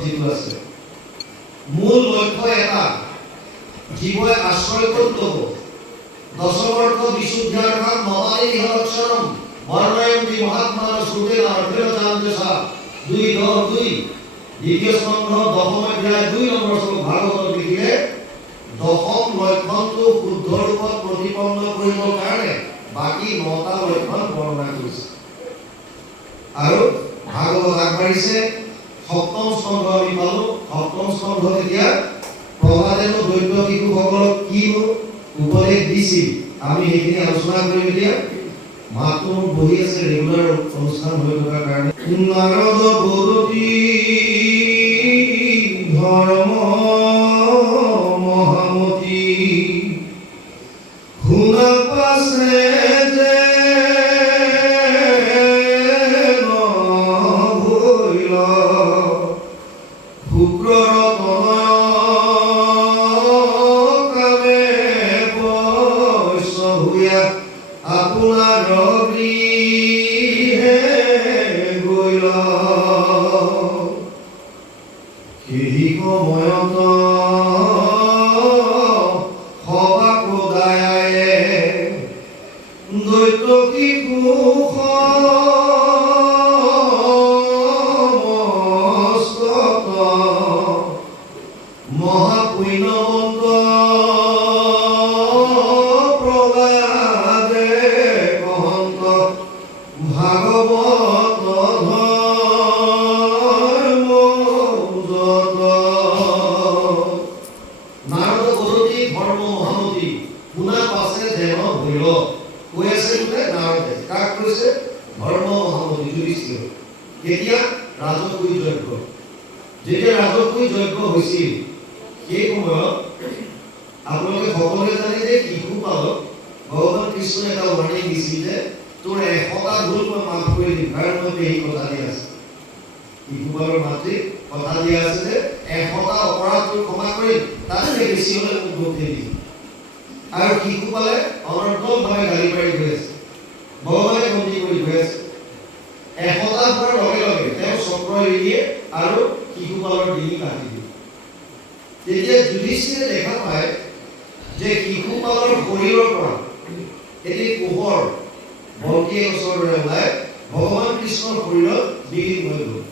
যিটো আছে মূল লক্ষ্য এটা জীৱই আশ্ৰয় ক'ত ল'ব দশবৰ্ষ বিশুদ্ধ্যাৰ্থম নমানি নিহলক্ষণম বৰ্ণয়ন্তি মহাত্মাৰ শ্ৰুতে অৰ্থেৰজান্তেসা 2:2 দ্বিতীয় স্কন্ধ দশম অধ্যায় 2 নম্বৰ শ্লোক ভাগৱতত লিখিলে দশম লক্ষণটো শুদ্ধ ৰূপত প্ৰতিপন্ন কৰিবৰ কাৰণে বাকি 9টা লক্ষণ বৰ্ণনা কৰিছে আৰু ভাগৱত আগবাঢ়িছে সপ্তম স্কন্ধ আমি পালো সপ্তম স্কন্ধ এতিয়া প্ৰহ্লাদেৱ দৈত্য শিশুসকলক কি উপদেশ দিছিল আমি সেইখিনি আলোচনা কৰিম এতিয়া মাত্ৰ বহি আছে ৰেগুলাৰ অনুষ্ঠান হৈ থকাৰ কাৰণে নাৰদ বৰতি ধৰ্ম মহামতি শুনা পাছে যে নহৈল শুক্ৰৰ আপোনাৰ গৃহে গৈল সেই সময়ত সভাকোদায়ে দৈত্য শিশু সমস্তত মহাপুণ্যৱন্ত ভাগৱত ধৰ্ম নাৰদ বৰতি ধৰ্ম মহামতি শুনা পাছে যেন ভৈল কৈ আছে বোলে নাৰদে কাক কৈছে ধৰ্ম মহামতি যুধিষ্ঠিৰ কেতিয়া ৰাজকীয় যজ্ঞ যেতিয়া ৰাজকীয় যজ্ঞ হৈছিল সেই সময়ত আপোনালোকে সকলোৱে জানে যে শিশুপালক ভগৱান কৃষ্ণই এটা ৱাৰ্ণিং দিছিল যে তোৰ 100টা ভুল মই মাফ কৰি দিম কাৰণ মই এই কথা দিয়া আছে শিশুপালৰ মাতৃ কথা দিয়া আছে যে 100টা অপৰাধ তোৰ ক্ষমা কৰিম তাতকৈ বেছি হ'লে মোক দুখ দিবি আৰু শিশুপালে অনৰ্থকভাৱে গালি পাৰি গৈ আছে ভগৱানে বন্দী কৰি গৈ আছে 100টা হোৱাৰ লগে লগে তেওঁ চক্ৰ এৰি দিয়ে আৰু শিশুপালৰ ডিঙি কাটি দিয়ে তেতিয়া যুধিষ্ঠিৰে দেখা পায় যে শিশুপালৰ শৰীৰৰ পৰা এটি পোহৰ বন্তিয়ে গছৰ দৰে ওলাই ভগৱান কৃষ্ণৰ শৰীৰত বিলীন হৈ গ'ল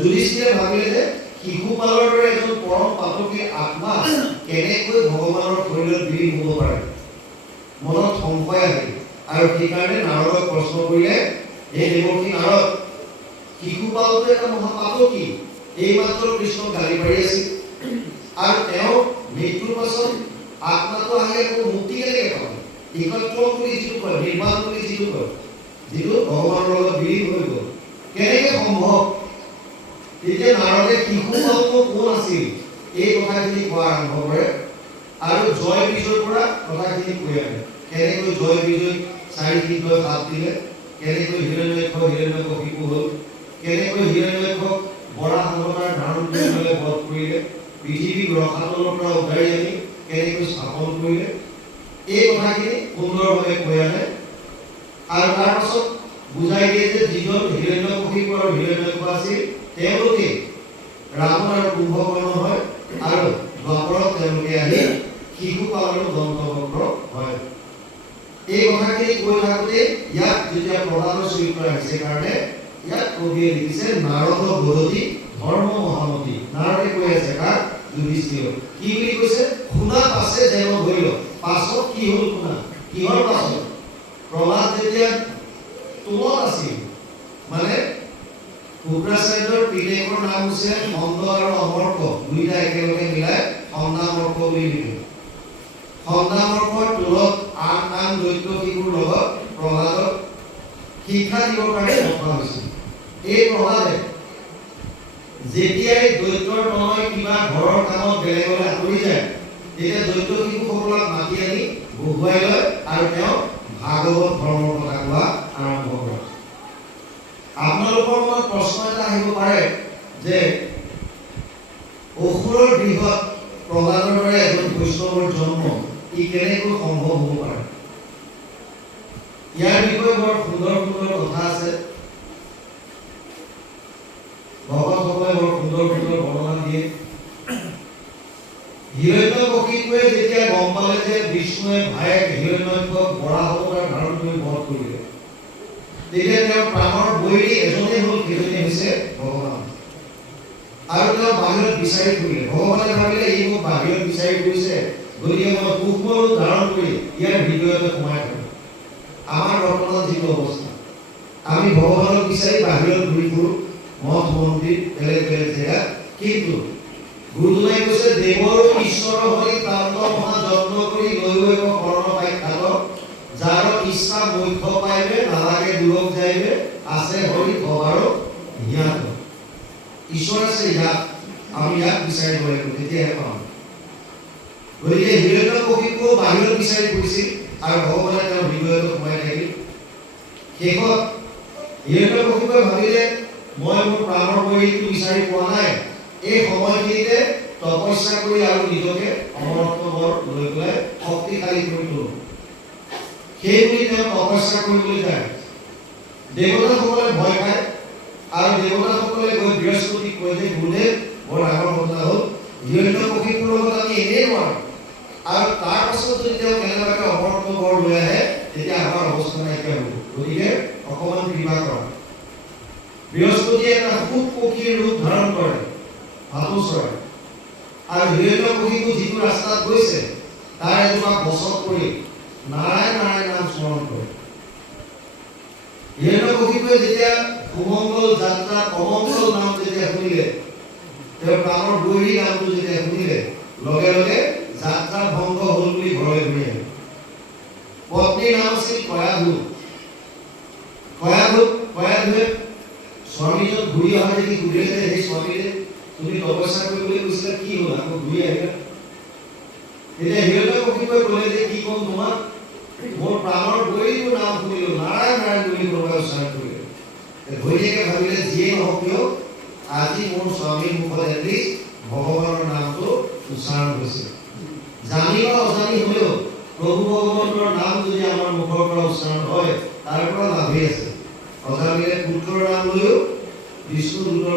যুধিষ্ঠিৰে ভাবিলে যে শিশুপালৰ দৰে এজন পৰম পাতকী আত্মা কেনেকৈ ভগৱানৰ শৰীৰত বিলীন হ'ব পাৰে মনত সংশয় আহিল আৰু সেইকাৰণে নাৰদক প্ৰশ্ন কৰিলে হে দেৱকী নাৰদ শিশুপালটো এটা মহাপাতকী এইমাত্ৰ কৃষ্ণক গালি পাৰি আছিল আৰু তেওঁ মৃত্যুৰ পাছত আত্মাটো আহি আকৌ মুক্তি কেনেকৈ পাব একত্ব বুলি যিটো কয় নিৰ্মাণ বুলি যিটো কয় যিটো ভগৱানৰ লগত বিলীন হৈ গ'ল কেনেকৈ সম্ভৱ তেতিয়া নাৰদে শিশুপালটো কোন আছিল এই কথাখিনি কোৱা আৰম্ভ কৰে আৰু জয় বিজয়ৰ পৰা কথাখিনি কৈ আনে কেনেকৈ জয় বিজয় 4 সিদ্ধই 7 দিলে কেনেকৈ হিৰণ্যকশিপু হ'ল কেনেকৈ হিৰণ্যকশিপুক বৰাহ অৱতাৰ ধাৰণ কৰি পেলাই বধ কৰিলে পৃথিৱীক ৰসাতলৰ পৰা উদ্ধাৰি আনি কেনেকৈ স্থাপন কৰিলে এই কথাখিনি সুন্দৰভাৱে কৈ আনে আৰু তাৰ পাছত বুজাই দিয়ে যে যিজন হিৰণ্যকশিপু আৰু হিৰণ্যকশিপু আছিল তেওঁলোকে ৰাৱণ আৰু কুম্ভকৰ্ণ হয় আৰু দ্বাপৰত তেওঁলোকে আহি শিশুপালনৰ দন্তবক্ৰ হয় এই কথাখিনি কৈ থাকোঁতে ইয়াত যেতিয়া প্ৰধানৰ চৰিত্ৰ আহিছে কাৰণে ইয়াত কবিয়ে লিখিছে নাৰদ বৰতি ধৰ্ম মহামতি নাৰদে কৈ আছে কাক যুধিষ্ঠিৰ কি বুলি কৈছে শুনা পাছে যেন ভৈল পাছত কি হ'ল শুনা কিহৰ পাছত প্ৰহ্লাদ যেতিয়া তুলত আছিল মানে শুক্ৰাচাৰ্যৰ পিতেকৰ নাম হৈছে খণ্ড আৰু অমৰ্ক দুইটা একেলগে মিলাই খণ্ডামৰ্ক বুলি লিখে খণ্ডামৰ্কৰ তুলত আন দৈত্য শিশুৰ লগত প্ৰহ্লাদক শিক্ষা দিবৰ কাৰণে পঠোৱা হৈছিল এই প্ৰহ্লাদে যেতিয়াই দৈত্যৰ তনয় কিবা ঘৰৰ কামত বেলেগলৈ আঁতৰি যায় তেতিয়া দৈত্য শিশুসকলক মাতি আনি বহুৱাই লয় আৰু তেওঁ ভাগৱত ধৰ্মৰ কথা কোৱা আৰম্ভ কৰে আপোনালোকৰ মনত প্ৰশ্ন এটা আহিব পাৰে যে অসুৰৰ গৃহত প্ৰহ্লাদৰ দৰে এজন বৈষ্ণৱৰ জন্ম ই কেনেকৈ সম্ভৱ হ'ব পাৰে ইয়াৰ বিষয়ে বৰ সুন্দৰ কথা আছে ভগৱতসকলে বৰ সুন্দৰ সুন্দৰ বৰ্ণনা দিয়ে। হিৰণ্যকশিপুৱে যেতিয়া গম পালে যে বিষ্ণুৱে ভায়েক হিৰণ্যকশিপুক বৰাহ অৱতাৰ ধাৰণ কৰি বধ কৰিলে, তেতিয়া তেওঁৰ প্ৰাণৰ বৈৰী এজনেই হ'ল, সেইজনে হৈছে ভগৱান। আৰু তেওঁ বাহিৰত বিচাৰি ফুৰিলে। ভগৱানে ভাবিলে ই মোক বাহিৰত বিচাৰি ফুৰিছে, গতিকে মই সূক্ষ্ম ৰূপ ধাৰণ কৰি ইয়াৰ হৃদয়তে সোমাই থাকোঁ। আমাৰ বৰ্তমান যিটো অৱস্থা, আমি ভগৱানক বিচাৰি বাহিৰত ঘূৰি ফুৰোঁ, মঠ মন্দিৰ বেলেগ বেলেগ জেগাত, কিন্তু গুৰুজনাই কৈছে দেৱৰ ঈশ্বৰ হৈ তান্ত মহা যত্ন কৰি লৈ শৰণ পাই খাত, যাৰ ইচ্ছা মুখ্য পাইবে নালাগে দূৰক যাইবে, আছে হৰি ভবাৰ জ্ঞাত। ঈশ্বৰ আছে ইয়াত, আমি ইয়াক বিচাৰিব লাগিব, তেতিয়াহে পাম। গতিকে হিৰণ্যকশিপু বাহিৰত বিচাৰি ফুৰিছিল আৰু ভগৱানে তেওঁৰ হৃদয়ত সোমাই থাকিল। শেষত হিৰণ্যকশিপুৱে ভাবিলে মই মোৰ প্ৰাণৰ বৈৰীটো বিচাৰি পোৱা নাই, এই সময়খিনিতে তপস্যা কৰি আৰু নিজকে অমৰত্ব বৰ লৈ পেলাই শক্তিশালী কৰি তোলো। সেইবুলি তেওঁ তপস্যা কৰিবলৈ যায়। দেৱতাসকলে ভয় খায় আৰু দেৱতাসকলে গৈ বৃহস্পতিক কয় যে গুৰুদেৱ বৰ ডাঙৰ ঘটনা হ'ল, হিৰণ্যকশিপুৰ লগত আমি এনেই নোৱাৰোঁ, আৰু তাৰ পাছত যদি তেওঁ কেনেবাকৈ অমৰত্ব বৰ লৈ আহে তেতিয়া আমাৰ অৱস্থা নাইকিয়া হ'ব, গতিকে অকণমান কৃপা কৰা। বৃহস্পতিয়ে এটা সুখ পক্ষীৰ ৰূপ ধাৰণ কৰে, ভাটৌ চৰাই, আৰু হিৰণ্যকশিপু যিটো ৰাস্তাত গৈছে তাৰ এজোপা গছত পৰি নাৰায়ণ নাৰায়ণ নাম স্মৰণ কৰে। হিৰণ্যকশিপুৱে যেতিয়া সুমংগল যাত্ৰা অমংগল নাম যেতিয়া শুনিলে, তেওঁৰ প্ৰাণৰ বৈৰী নামটো যেতিয়া শুনিলে, লগে লগে যাত্ৰা ভংগ হ'ল বুলি ঘৰলৈ ঘূৰি আহিল। পত্নীৰ নাম আছিল কয়াধু। কয়াধুৱে স্বামীজন ঘূৰি অহা দেখি সুধিলে যে সেই স্বামীৰে তুমি তপস্যা কৰিবলৈ কৈছিলা, কি হ'ল আকৌ ঘূৰি আহিলা? তেতিয়া হিৰণ্যকশিপুৱে ক'লে যে কি ক'ম তোমাক, মোৰ প্ৰাণৰ বৈৰীটোৰ নাম শুনিলো, নাৰায়ণ নাৰায়ণ বুলি কোনোবাই উচ্চাৰণ কৰিলে। ঘৈণীয়েকে ভাবিলে যিয়েই নহওক কিয় আজি মোৰ স্বামীৰ মুখত এটলিষ্ট ভগৱানৰ নামটো উচ্চাৰণ হৈছে। জানি বা অজানি হ'লেও প্ৰভু ভগৱানৰ নাম যদি আমাৰ মুখৰ পৰা উচ্চাৰণ হয় তাৰ পৰা লাভেই আছে। অজানিলে পুত্ৰৰ নাম লৈও বিষ্ণু দূতৰ